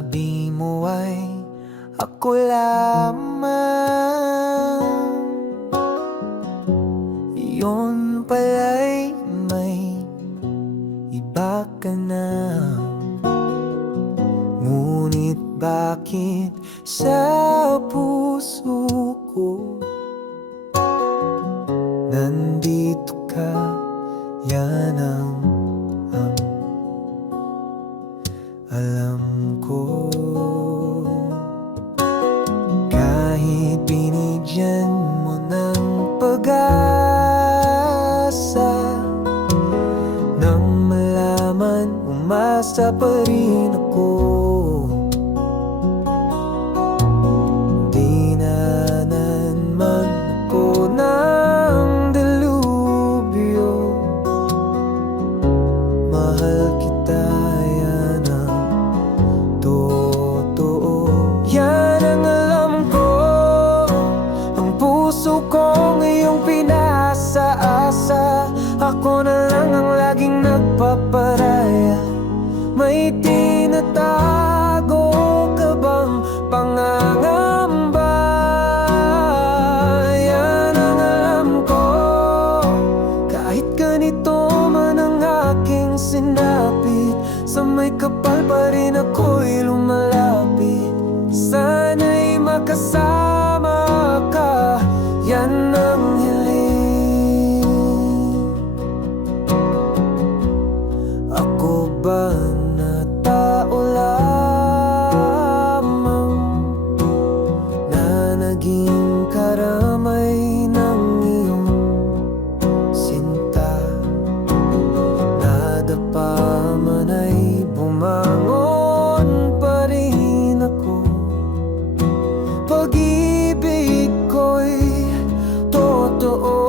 Sabi mo ay ako lamang. Yun pala'y may iba ka na. Ngunit bakit sa puso ko Nandito ka, yan ang Kahit binigyan mo ng pag-asa Nang malaman, umasa pa rin ako Ako na lang ang laging nagpaparaya May tinatago ka bang pangangamba? Yan ang alam ko Kahit ganito man ang aking sinapit Sa may kapal pa rin ako'y lumalapit oh. oh